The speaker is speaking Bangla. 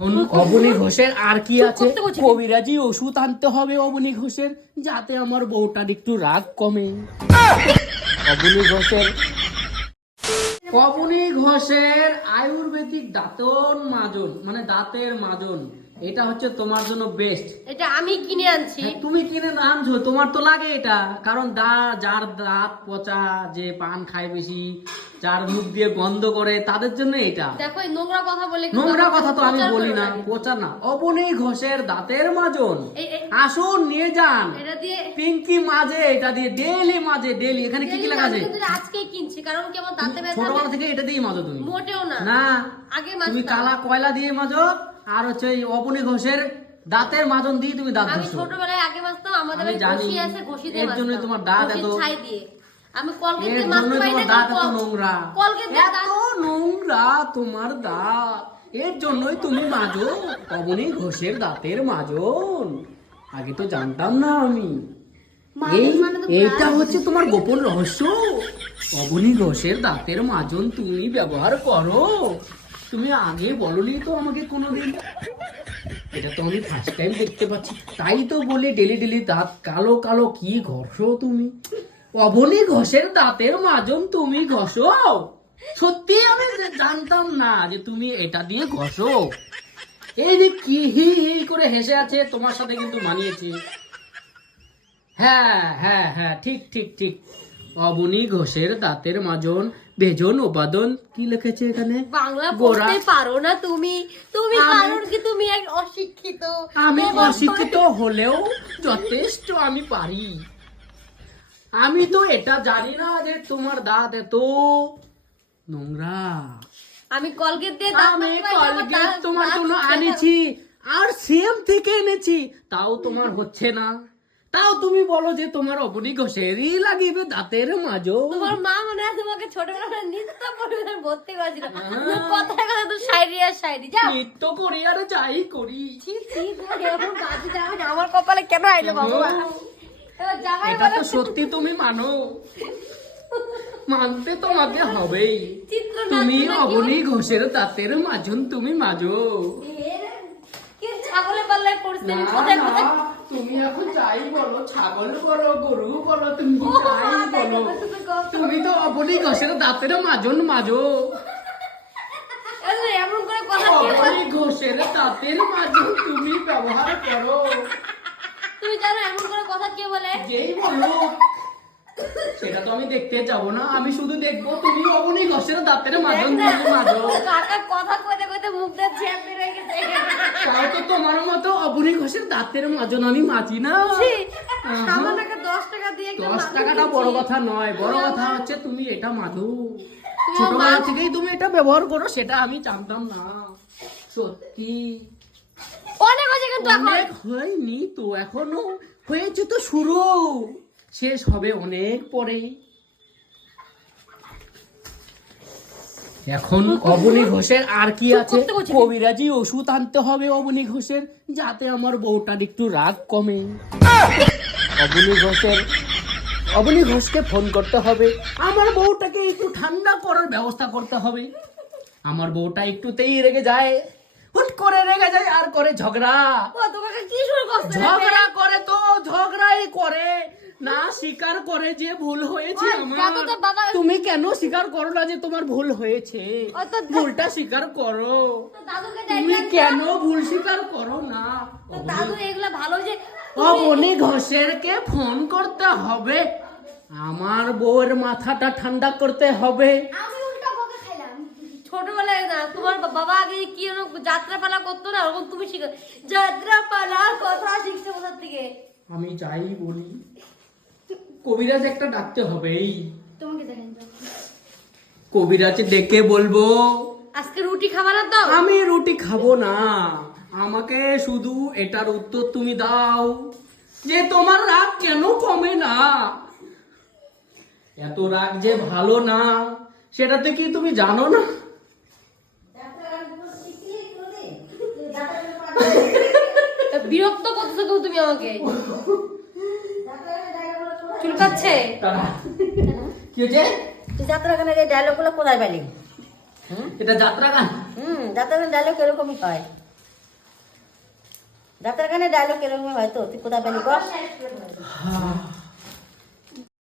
অবনী ঘোষের আর কি আছে? কবিরাজি ওষুধ আনতে হবে অবনী ঘোষের যাতে আমার বউটার একটু রাগ কমে। অবনী ঘোষের অবনী ঘোষের আয়ুর্বেদিক দাঁতন মাজন মানে দাঁতের মাজন। এটা হচ্ছে তোমার জন্য বেস্ট এটা আমি কিনে আনছি। তুমি কিনে না আনছো তোমার তো লাগে এটা। কারণ দা যার দাঁত পচা যে পান খায় বেশি যার মুখ দিয়ে গন্ধ করে তাদের জন্য এটা। দেখো নোংরা কথা বলে নোংরা কথা তো আমি বলি না পচা না। অবনী ঘোষের দাঁতের মাজন। আসুন নিয়ে যান। এটা দিয়ে পিঙ্কি মাঝে এটা দিয়ে ডেইলি মাঝে ডেইলি এখানে কি কি লেখা আছে? এটা কিনছি কারণ কি আমার দাঁতে ব্যথা ছোটবেলা থেকে এটা দিয়ে মাজো তুমি। মোটেও না। না আগে তুমি কালা কয়লা দিয়ে মাজো আর হচ্ছে এই অবনী ঘোষের দাঁতের মাজন দিয়ে তুমি দাঁত আমি ছোটবেলায় আগে মাছতাম আমাদের বাড়ি ঘষি আছে ঘষি দিয়ে এর মাজতাম। তোমার দাঁত এত- ছাই দিয়ে। আমি এর দিয়ে মাজতে পারি না দাঁত এত নোংরা। কলগেট দিয়ে এত নোংরা তোমার দাঁত। এর জন্যই তুমি মাজো অবনী ঘোষের দাঁতের মাজন। আগে তো জানতাম না আমি। এই মানে এইটা হচ্ছে তোমার গোপন রহস্য। অবনী ঘোষের দাঁতের মাজন তুমি ব্যবহার করো। তুমি আগে বলনি তো আমাকে কোনোদিন। এটা তো আমি ফার্স্ট টাইম দেখতে পাচ্ছি। তাই তো বলি ডেলি ডেলি দাঁত, কালো কালো কি ঘষো তুমি? অবনী ঘষের দাঁতের মাজন তুমি ঘষো? সত্যি আমি জানতাম না যে তুমি এটা দিয়ে ঘষো। এই যে কি হি হি করে হেসে আছে, তোমার সাথে কিন্তু মানিয়েছি। হ্যাঁ হ্যাঁ হ্যাঁ ঠিক ঠিক ঠিক। অবনী ঘোষের দাঁতের মাজন বেজন উপাদন কি লিখেছে এখানে? বাংলা। পড়তে পারো না তুমি। তুমি আমি- কারণ কি? তুমি এক অশিক্ষিত। আমি অশিক্ষিত হলেও যথেষ্ট আমি পারি। আমি তো এটা জানি না যে তোমার দাঁত এত নোংরা। আমি কলগেট দিয়ে দাঁত আমি কলগেট তোমার জন্য আনেছি আর সেম থেকে এনেছি তাও তোমার হচ্ছে না। তাও তুমি বলো যে তোমার অবনী ঘোষেরই লাগিবে দাঁতের মাঝো তোমার মা মনে হয় তোমাকে ছোটবেলায় নৃত্য পরিবেশনে ভর্তি করেছিল হ্যাঁ। কথা তো শায়রি আর শায়রি যাও। নৃত্য করি আর যাই করি। ছি, ছি, আমার কপালে কেন আইলো বাবা এটা তো সত্যি তুমি মানো। মানতে তোমাকে হবেই। তুমি অবনী ঘোষের দাঁতের মাঝন তুমি কি ছাগলে পাল্লায় পড়ছে? কোথায় কোথায়? তুমি এখন যাই বলো ছাগল বলো গরু বলো তুমি যাই বলো। তো, তুমি। তো অবলি ঘষের দাঁতের মাজন মাজো। এমন করে কথা কে বলে? দাঁতের মাজন তুমি ব্যবহার করো। তুমি জানো এমন করে কথা কে বলে? যেই বলো। সেটা তো আমি দেখতে যাব না আমি শুধু দেখব তুমি অবনী ঘোষের দাঁতের মাজন তুমি মাজো কাকা কথা কইতে কইতে মুখ দিয়ে ছেড়ে বেরিয়ে গেছে। তাও তো তোমার মতো অবনী ঘোষের দাঁতের মাজন আমি মাজি না। দশ টাকা দিয়ে দশ টাকাটা বড় কথা নয় বড় কথা হচ্ছে তুমি এটা মাধু। ছোটবেলা থেকেই তুমি এটা ব্যবহার করো সেটা আমি জানতাম না। সত্যি। অনেক হয়েছে কিন্তু এখন। অনেক হয়নি তো এখনও হয়েছে তো শুরু। শেষ হবে অনেক পরে এখন অবনী ঘোষের আর কি আছে? কবিরাজি ওষুধ আনতে হবে অবনী ঘোষের যাতে আমার বউটার একটু রাগ কমে। অবনী ঘোষের অবনী ঘোষকে ফোন করতে হবে। আমার বউটাকে একটু ঠান্ডা করার ব্যবস্থা করতে হবে। আমার বউটা একটুতেই রেগে যায়। হুট করে রেগে যায় আর করে ঝগড়া। ঝগড়া করে তো ঝগড়াই করে। না স্বীকার করে যে ভুল হয়েছে আমার। তুমি কেন স্বীকার করো না যে তোমার ভুল হয়েছে? ভুলটা স্বীকার করো। তুমি কেন ভুল স্বীকার করো না? দাদু এগুলা ভালো যে অবনী ঘোষের কে ফোন করতে হবে। আমার বউয়ের মাথাটা ঠান্ডা করতে হবে। ছোটবেলায় না তোমার বাবা আগে কি যেন যাত্রা পালা করতো না ওরকম তুমি শিখো যাত্রা পালার কথা শিখছো থেকে? আমি যাই বলি। কবিরাজ একটা ডাকতে হবেই। তোমাকে দেখেন কবিরাজ ডেকে বলব আজকে রুটি খাবার না তো আমি রুটি খাব না। আমাকে শুধু এটার উত্তর তুমি দাও যে তোমার রাগ কেন কমে না। এত রাগ যে ভালো না সেটাতে কি তুমি জানো না? বিরক্ত করছ তুমি আমাকে? চুলকাচ্ছে? কি হচ্ছে? যাত্রা গানের এই ডায়লগগুলো কোথায় পেলি? এটা যাত্রা গান হুম যাত্রা গান ডায়লগ এরকমই হয়? যাত্রা গানের ডায়লগ এরকমই হয় তো? তুই কোথায় পেলি বল? হ্যাঁ।